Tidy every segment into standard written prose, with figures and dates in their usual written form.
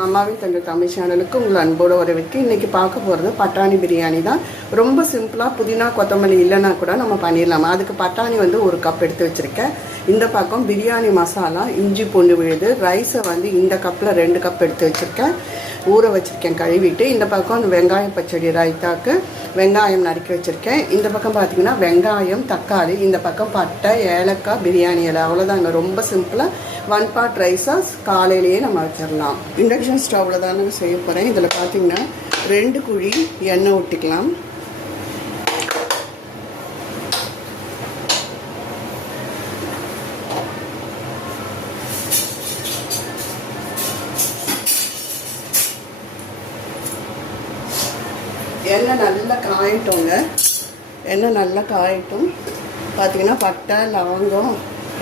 அம்மாவின் தங்கள் தமிழ் சேனலுக்கு உங்கள் அன்போடு வரவேற்கு. இன்றைக்கி பார்க்க போகிறது பட்டாணி பிரியாணி தான். ரொம்ப சிம்பிளாக புதினா கொத்தமல்லி இல்லைன்னா கூட நம்ம பண்ணிடலாமா. அதுக்கு பட்டாணி வந்து 1 கப் எடுத்து வச்சுருக்கேன். இந்த பக்கம் பிரியாணி மசாலா, இஞ்சி பூண்டு விழுது, ரைஸை வந்து இந்த கப்பில் 2 கப் எடுத்து வச்சுருக்கேன், ஊற வச்சுருக்கேன் கழுவிட்டு. இந்த பக்கம் வெங்காயம் பச்சடி ரைத்தாக்கு வெங்காயம் நறுக்கி வச்சுருக்கேன். இந்த பக்கம் பார்த்திங்கன்னா வெங்காயம், தக்காளி, இந்த பக்கம் பட்டை, ஏலக்காய், பிரியாணி இலை. அவ்வளோதாங்க, ரொம்ப சிம்பிளாக 1 பாட் ரைஸாக காலையிலேயே நம்ம வச்சிடலாம். இண்டக்ஷன் ஸ்டவ்வில் தான் நான் செய்ய போகிறேன். இதில் பார்த்திங்கன்னா 2 குழி எண்ணெய் ஊற்றிக்கலாம். எண்ணெய் நல்லா காயட்டோங்க. எண்ணெய் நல்லா காயட்டும். பார்த்திங்கன்னா பட்டை, லவங்கம்,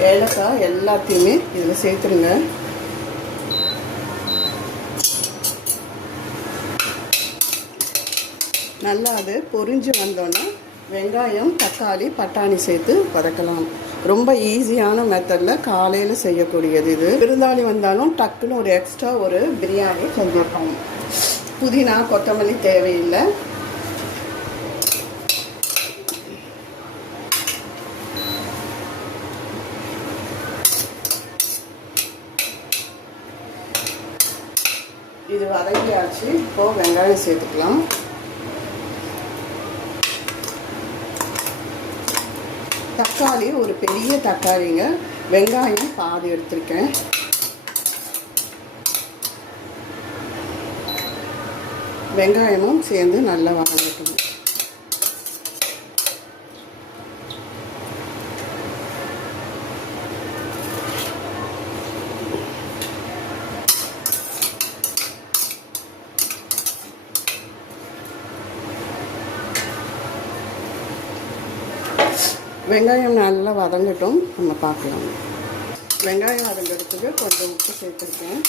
ஏலக்காய் எல்லாத்தையுமே இதில் சேர்த்துருங்க. நல்லா அது பொரிஞ்சு வந்தோன்னா வெங்காயம், தக்காளி, பட்டாணி சேர்த்து வதக்கலாம். ரொம்ப ஈஸியான மெத்தடில் காலையில் செய்யக்கூடியது இது. விருந்தாளி வந்தாலும் டக்குன்னு ஒரு எக்ஸ்ட்ரா ஒரு பிரியாணி செஞ்சுருக்கோம். புதினா கொத்தமல்லி தேவையில்லை. இது வதங்கியாச்சு. இப்போது வெங்காயம் சேர்த்துக்கலாம். தக்காளி ஒரு பெரிய தக்காளிங்க, வெங்காயம் பாதி எடுத்திருக்கேன். வெங்காயமும் சேர்ந்து நல்லா வதங்கட்டும். வெங்காயம் நல்லா வதங்கட்டும், நம்ம பார்க்கலாம். வெங்காயம் வதங்கிறதுக்கு கொஞ்சம் உப்பு சேர்த்துருக்கேன்.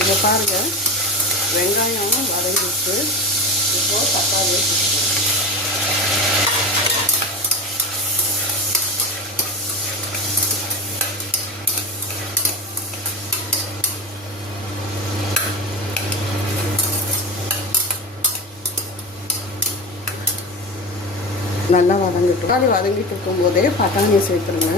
இதை பாருங்கள், வெங்காயம் வதங்கிட்டு இப்போது தக்காளியை சேர்த்துக்கலாம். நல்லா வதங்கிட்டு தக்காளி வதங்கிட்டு இருக்கும்போதே பட்டாணியை சேர்த்துருங்க.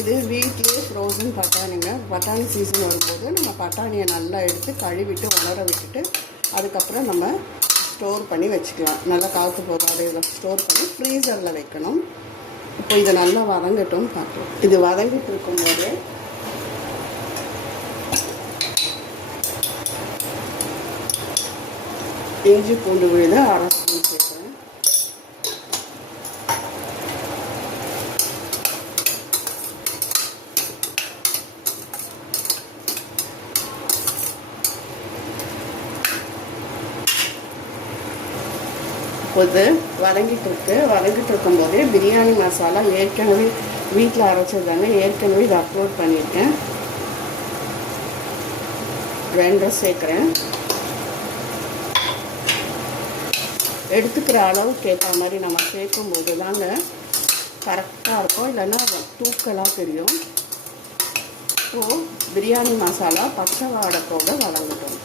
இது வீட்லேயே ஃப்ரோசன் பட்டாணிங்க. பட்டாணி சீசன் வரும்போது நம்ம பட்டாணியை நல்லா எடுத்து கழுவிட்டு உலர விட்டுட்டு அதுக்கப்புறம் நம்ம ஸ்டோர் பண்ணி வச்சுக்கலாம். நல்லா காற்று போகாத இதில் ஸ்டோர் பண்ணி ஃப்ரீசரில் வைக்கணும். இப்போ இதை நல்லா வதங்கட்டும் பார்க்கலாம். இது வதங்கிட்டு இருக்கும்போது இஞ்சி பூண்டு விழுது அரைச்சி சேர்க்குறேன். இப்போது வதங்கிட்டு இருக்கும்போதே பிரியாணி மசாலா ஏற்கனவே வீட்டில் அரைச்சதாங்க, ஏற்கனவே இதை அப்லோட் பண்ணியிருக்கேன். 2 சேர்க்குறேன். எடுத்துக்கிற அளவுக்கு ஏற்ற மாதிரி நம்ம சேர்க்கும்போது தாங்க கரெக்டாக இருக்கும், இல்லைன்னா தூக்கலாக தெரியும். ஸோ பிரியாணி மசாலா பச்சை வாடை போக வதங்கட்டும்.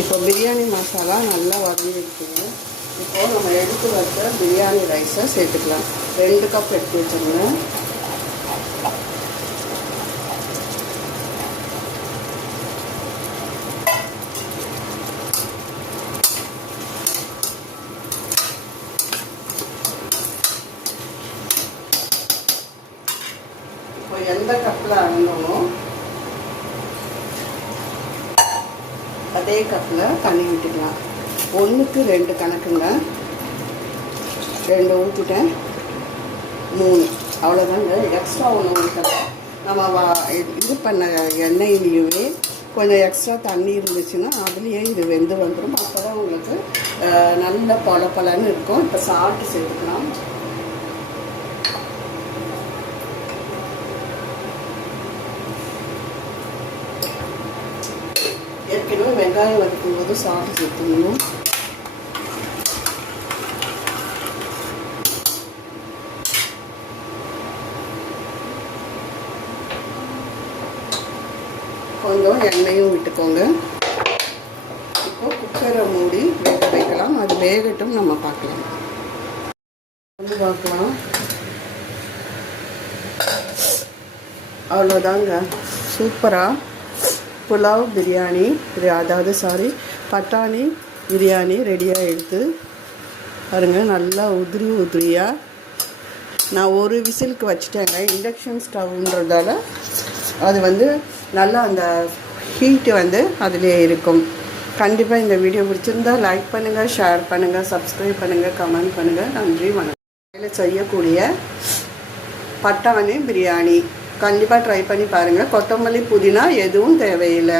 இப்போ பிரியாணி மசாலா நல்லா வதங்கிடுச்சுங்க. இப்போது நம்ம எடுத்து வச்ச பிரியாணி ரைஸை சேர்த்துக்கலாம். 2 கப் எடுத்து வச்சுருங்க. இப்போ எந்த கப்பில் அருந்தோமோ அதே கப்பில் தண்ணி ஊற்றிக்கலாம். 1க்கு 2 கணக்குங்க. 2 ஊற்றிட்டேன், 3 அவ்வளோதாங்க. எக்ஸ்ட்ரா ஒன்று ஊற்றலாம். நம்ம இது பண்ண எண்ணெயிலையுமே கொஞ்சம் எக்ஸ்ட்ரா தண்ணி இருந்துச்சுன்னா அதுலேயே இது வெந்து வந்துடும். அப்போ தான் உங்களுக்கு நல்ல பலன்னு இருக்கும். இப்போ சால்ட்டு சேர்த்துக்கலாம். ஏற்கனவே வெங்காயம் வறுக்கும் போது சால்ட்டு சேர்த்துக்கணும். கொஞ்சம் எண்ணெயும் விட்டுக்கோங்க. இப்போ குக்கரை மூடி வேக வைக்கலாம். அது வேகட்டும், நம்ம பார்க்கலாம். பார்க்கலாம். அவ்வளோதாங்க, சூப்பராக புலாவ் பிரியாணி, அதாவது பட்டாணி பிரியாணி ரெடியாக எடுத்து பாருங்கள். நல்லா உதிரியாக நான் ஒரு விசிலுக்கு வச்சுட்டேங்க. இண்டக்ஷன் ஸ்டவ்ன்றதால அது நல்லா அந்த ஹீட்டு அதிலே இருக்கும். கண்டிப்பாக இந்த வீடியோ பிடிச்சிருந்தா லைக் பண்ணுங்கள், ஷேர் பண்ணுங்கள், சப்ஸ்கிரைப் பண்ணுங்கள், கமெண்ட் பண்ணுங்கள். நன்றி, வணக்கம். இதில் செய்யக்கூடிய பட்டாணி பிரியாணி கண்டிப்பாக ட்ரை பண்ணி பாருங்கள். கொத்தமல்லி புதினா எதுவும் தேவையில்லை.